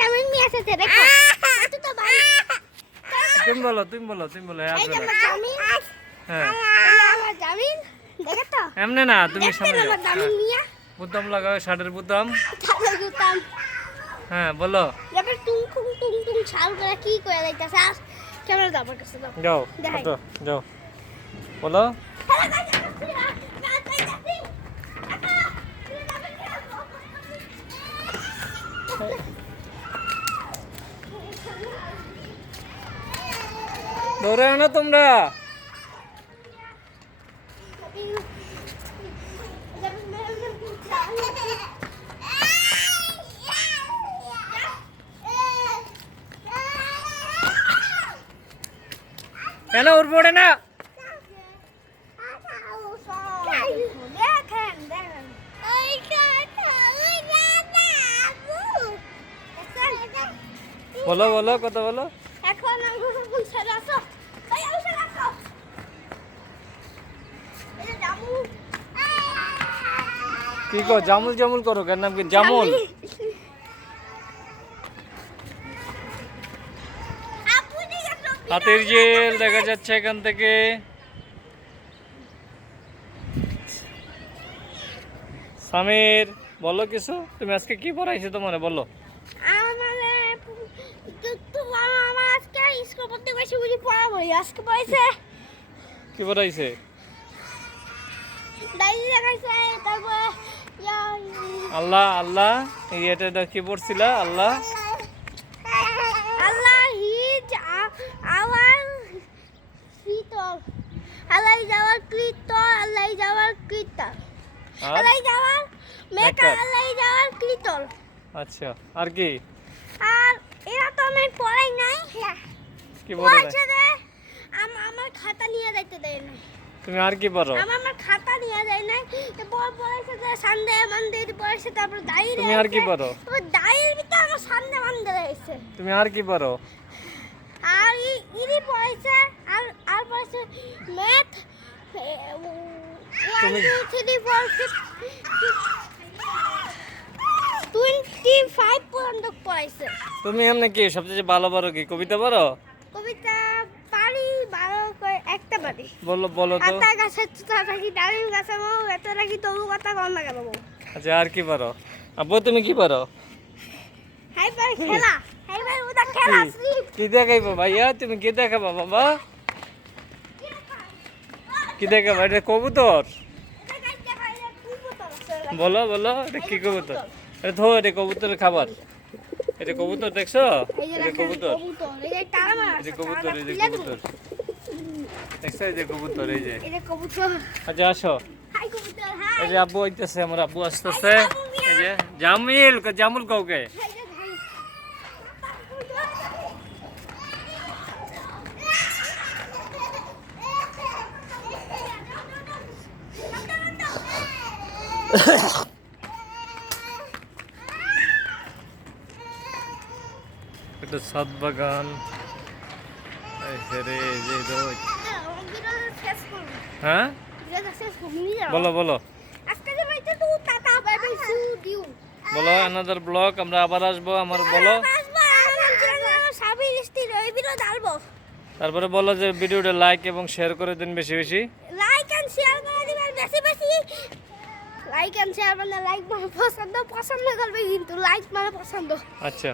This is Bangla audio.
জামিন নিয়ে এসেছে দেখো। একটু তো ভাই তুমি বলো তুমি বলো তুমি বলো হ্যাঁ এই না। আমার জামিন। হ্যাঁ। আমার জামিন দেখে তো। এমনি না তুমি সামনে আমার জামিন নিয়ে বুতাম লাগাও শার্টের বুতাম তাহলে গুতাম হ্যাঁ বলো। এবার টুং টুং টুং টুং ছাল করে কি করে যাইতেছে? আর ক্যামেরা দাও আমার কাছে দাও যাও। যাও। বলো। দৌড়ে না তোমরা। কেন উঠ পড়ে না? বলো বলো কত বলো। কি কো জামুল জামুল করো কেন নাম কি? জামুল। হাতের জেল দেখা যাচ্ছে এখান থেকে। সামির, বলো কিছু? তুমি আজকে কি পড়াইছো তোমার, বলো। কি পড়াইছে? দেখাইছে, তারপরে আল্লাহ আল্লাহ এই এটা কি পড়ছিলা আল্লাহ। আল্লাহ হিজ আওয়ার শীতল আল্লাহ যাওয়ার কৃত আল্লাহ যাওয়ার কৃত। আর? আল্লাহ যাওয়ার মেকার। আল্লাহ যাওয়ার কৃতল আচ্ছা আর কি? আর এরা তো আমি পড়াই নাই। কি না? রে আম- আমার খাতা নিয়ে যাইতে দেয় না তুমি আর কি পড়ো? আমার খাতা নিয়ে যায় নাই। এরপর যে সানডে মানডে পড়াইছে তারপর ডায়েরি তুমি আর কি তারপর ডায়েরির ভিতরে আমার সানডে মানডে রয়েছে। তুমি আর কি পড়ো? আর পড়াইছে আর আর পড়াইছে ম্যাথ ওয়ান তুমি- two three four twenty five পর্যন্ত তুমি এমনি কি সবচেয়ে ভালো পারো কি? কবিতা পারো কবিতা পারি একটা বলো বলো তো। আতা ডালিম গাছের মৌ এত রাখি তবু কথা কম লাগে বাবু আচ্ছা আর কি পারো? আব্বু তুমি কি পারো? হাই খেলা। হাই খেলা কি? স্লিপ। কি দেখাইবো ভাইয়া? তুমি কি দেখাবা বাবা? কি দেখাবা এটা কবুতর? বলো বলো এটা কি কবুতর? এটা ধো এটা কবুতরের খাবার। এটা কবুতর দেখছ? এটা কবুতর। কবুতর। এই যে তারা এই যে কবুতর তারাটা এই যে কবুতর। দেখছ এই যে কবুতর এই যে। এই যে কবুতর। আচ্ছা আসো। হাই কবুতর হাই। এই যে আব্বু হইতেছে আমার আব্বু আসতেছে। এই যে জামিল জামুল কাউকে? এই যে ভাই। এটা সাত বাগান। এই যে রে, এই যে রোজ। ভিডিওটা শেষ করব। হ্যাঁ। বলো বলো। বলো অ্যানাদার ব্লগ আমরা আবার আসব আমার বলো। তারপরে বলো যে ভিডিওটা লাইক এবং শেয়ার করে দিন বেশি বেশি। লাইক এন্ড শেয়ার করে দিবেন বেশি বেশি। লাইক এন্ড শেয়ার মানে লাইক মানে পছন্দ পছন্দ করবে কিন্তু লাইক মানে পছন্দ। আচ্ছা।